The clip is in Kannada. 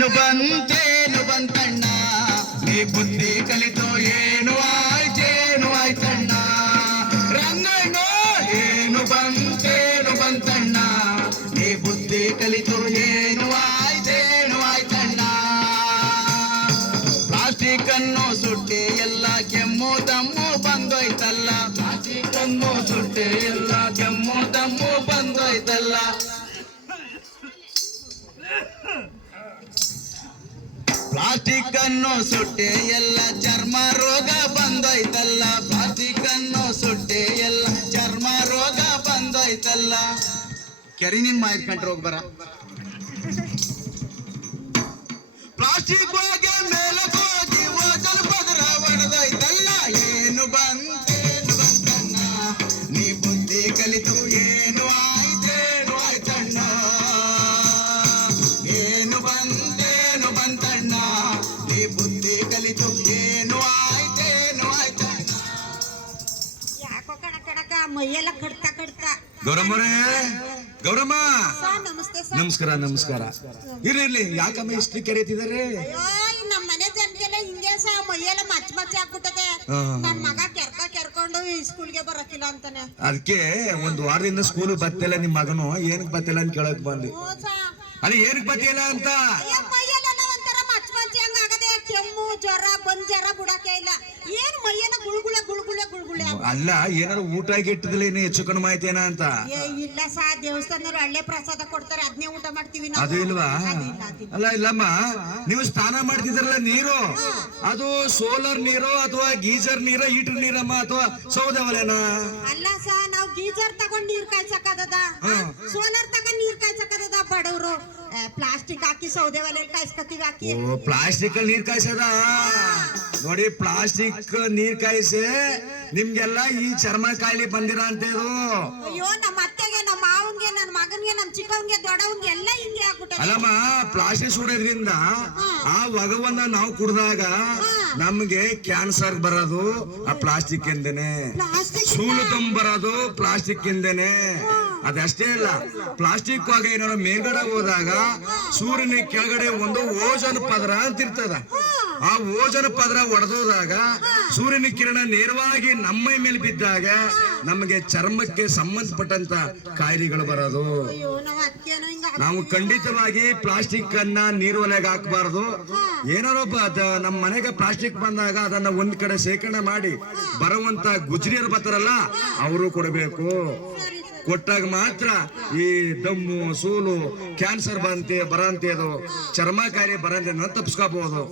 ಏನು ಬಂತೇನು ಬಂತಣ್ಣ ನೀ ಬುದ್ಧಿ ಕಲಿತು ಏನು ಆಯ್ತಣ್ಣ ರಂಗಣ್ಣ ಏನು ಬಂತೇನು ಬಂತಣ್ಣ ನೀ ಬುದ್ಧಿ ಕಲಿತು ಏನು ಆಯ್ತಣ್ಣ ಪ್ಲಾಸ್ಟಿಕ್ ಅನ್ನು ಸುಟ್ಟಿ ಎಲ್ಲ ಕೆಮ್ಮು ತಮ್ಮು ಬಂದೋಯ್ತಲ್ಲ ಪ್ಲಾಸ್ಟಿಕ್ ಅನ್ನು ಸುಟ್ಟಿ ಎಲ್ಲ ಕೆಮ್ಮು ತಮ್ಮು ಬಂದೋಯ್ತಲ್ಲ ಪ್ಲಾಸ್ಟಿಕ್ ಅನ್ನು ಸುಟ್ಟೆ ಎಲ್ಲ ಚರ್ಮ ರೋಗ ಬಂದೋಯ್ತಲ್ಲ ಪ್ಲಾಸ್ಟಿಕ್ ಅನ್ನು ಸುಟ್ಟೆ ಎಲ್ಲ ಚರ್ಮ ರೋಗ ಬಂದೋಯ್ತಲ್ಲ ಕೆರಿ ನಿನ್ ಮಾಯ್ಕೊಂಡ್ರೆ ಹೋಗ್ಬರ ಪ್ಲಾಸ್ಟಿಕ್ ಹೋಗಿ ಮೇಲಕ್ಕೆ ಹೋಗಿ ಓಜಲ್ ಪದರ ಹೊಡೆದೋಯ್ತಲ್ಲ ಏನು ಬಂತೇನು ಬಂತಣ್ಣ ನೀ ಬುದ್ಧಿ ಕಲಿತು ಏನು ಆಯ್ತಣ್ಣ ಏನು ಬಂತೇನು ಬಂತಣ್ಣ ನೀ ಬುದ್ಧಿ ಕಲಿತು ಏನು ಆಯ್ತಣ್ಣ ಯಾಕೋ ಕಣಕ ಮೈಯೆಲ್ಲ ಕಡ್ತಾ ಗೌರಮ್ಮರೇ ಗೌರಮ್ಮ ನಮಸ್ತೆ ನಮಸ್ಕಾರ ಇರ್ಲಿ ಯಾಕಮ್ಮ ಇಷ್ಟು ಕರೀತಿದಾರೆ ಅಯ್ಯೋ ನಮ್ಮ ಮನೆ ಜನಕ್ಕೆಲ್ಲ ಹಿಂಗೆ ಮೈಯೆಲ್ಲ ಮಚ್ಚ ಹಾಕ್ಬಿಟ್ಟದೆ ನನ್ ಮಗ ಕೆರ್ಕೊಂಡು ಸ್ಕೂಲ್ಗೆ ಬರಕಿಲ್ಲ ಅಂತಾನೆ ಅದಕ್ಕೆ ಒಂದು ವಾರದಿಂದ ಸ್ಕೂಲ್ ಬತ್ತಿಲ್ಲ ನಿಮ್ ಮಗನು ಏನಕ್ ಬತ್ತಿಲ್ಲ ಅಂತ ಕೇಳಕ್ ಬಂದಿ ಅಲ್ಲ ಏನಕ್ ಬತ್ತಿಲ್ಲ ಅಂತ ಮೈಯೆಲ್ಲ ಒಂಥರ ಮಚ್ಚ ಹಂಗ ಆಗದೆ ಕೆಮ್ಮು ಜ್ವರ ಬುಡಕ್ಕೆ ಇಲ್ಲ ಏನ್ ಮೈಯೆಲ್ಲ ಗುಳ್ಗುಳೆ ಅಲ್ಲ ಏನಾರು ಊಟ ಗಿಟ್ಟದಲ್ಲಿ ಹೆಚ್ಚು ಕಡಿಮೆ ಆಯ್ತೇನ ಅಂತ ಇಲ್ಲ ದೇವಸ್ಥಾನದವ್ರು ಹಳ್ಳೆ ಪ್ರಸಾದ ಕೊಡ್ತಾರೆ ಅದನ್ನೇ ಊಟ ಮಾಡ್ತೀವಿ ಅದು ಇಲ್ವಾ ಅಲ್ಲ ಇಲ್ಲಮ್ಮ ನೀವು ಸ್ನಾನ ಮಾಡ್ತಿದ್ರಲ್ಲ ನೀರು ಅದು ಸೋಲಾರ್ ನೀರು ಅಥವಾ ಗೀಜರ್ ನೀರು ಹೀಟರ್ ನೀರಮ್ಮ ಅಥವಾ ಸೌದೆ ಒಲೆನಾ ಅಲ್ಲ ನಾವು ಗೀಜರ್ ತಗೊಂಡ್ ನೀರ್ ಕಾಯ್ಸಕ್ಕದ ಸೋಲಾರ್ ತಗೊಂಡ್ ನೀರ್ ಕಾಯ್ಸಕ್ಕದ ಬಡವ್ರು ಪ್ಲಾಸ್ಟಿಕ್ ಹಾಕಿ ಸೌದೆ ಒಲೆ ಕಾಯಿಸ್ಕೊತೀವಿ ಹಾಕಿ ಪ್ಲಾಸ್ಟಿಕ್ ಅಲ್ಲಿ ನೀರ್ ಕಾಯಿಸದ ನೋಡಿ ಪ್ಲಾಸ್ಟಿಕ್ ನೀರ್ ಕಾಯಿಸಿ ನಿಮ್ಗೆಲ್ಲ ಈ ಚರ್ಮ ಕಾಯಿಲೆ ಬಂದಿರ ಅಂತ ಇದು ಅಯ್ಯೋ ನಮ್ಮ ಅತ್ತೆಗೆ ನಮ್ಮ ಮಾವನ್ಗೆ ನನ್ನ ಮಗನ್ಗೆ ನಮ್ಮ ಚಿಕ್ಕವನ್ಗೆ ದೊಡ್ಡವನ್ಗೆ ಎಲ್ಲ ಹಿಂಗೆ ಆಗ್ಬಿಟ್ಟೆ ಅಲ್ಲಮ್ಮ ಪ್ಲಾಸ್ಟಿಕ್ ಸುಡೋದ್ರಿಂದ ಆ ಒಗವನ್ನ ನಾವು ಕುಡ್ದಾಗ ನಮ್ಗೆ ಕ್ಯಾನ್ಸರ್ ಬರೋದು ಆ ಪ್ಲಾಸ್ಟಿಕ್ ಇಂದನೆ ಸೂಳು ಬರೋದು ಪ್ಲಾಸ್ಟಿಕ್ ಇಂದನೆ ಅದಷ್ಟೇ ಅಲ್ಲ ಪ್ಲಾಸ್ಟಿಕ್ ಆಗ ಏನಾದ್ರು ಮೇಲ್ಗಡೆ ಹೋದಾಗ ಸೂರ್ಯನ ಕೆಳಗಡೆ ಒಂದು ಓಜನ್ ಪದರ ಅಂತ ಇರ್ತದ ಆ ಓಜನ್ ಪದರ ಒಡೆದೋದಾಗ ಸೂರ್ಯನ ಕಿರಣ ನೇರವಾಗಿ ನಮ್ಮ ಮೇಲೆ ಬಿದ್ದಾಗ ನಮಗೆ ಚರ್ಮಕ್ಕೆ ಸಂಬಂಧಪಟ್ಟಂತ ಕಾಯಿಲೆಗಳು ಬರೋದು ನಾವು ಖಂಡಿತವಾಗಿ ಪ್ಲಾಸ್ಟಿಕ್ ಅನ್ನ ನೀರು ಒಲೆಗೆ ಹಾಕಬಾರದು ಏನಾರೋ ನಮ್ಮ ಮನೆಗೆ ಪ್ಲಾಸ್ಟಿಕ್ ಬಂದಾಗ ಅದನ್ನ ಒಂದ್ ಕಡೆ ಶೇಖರಣೆ ಮಾಡಿ ಬರುವಂತ ಗುಜರಿಯರು ಬರ್ತಾರಲ್ಲ ಅವರು ಕೊಡಬೇಕು ಕೊಟ್ಟಾಗ ಮಾತ್ರ ಈ ದಮ್ಮು ಸೂಲು ಕ್ಯಾನ್ಸರ್ ಬರಂತೆ ಅದು ಚರ್ಮ ಕಾಯಿಲೆ ಬರಂತೆ ತಪ್ಪಿಸ್ಕೋಬಹುದು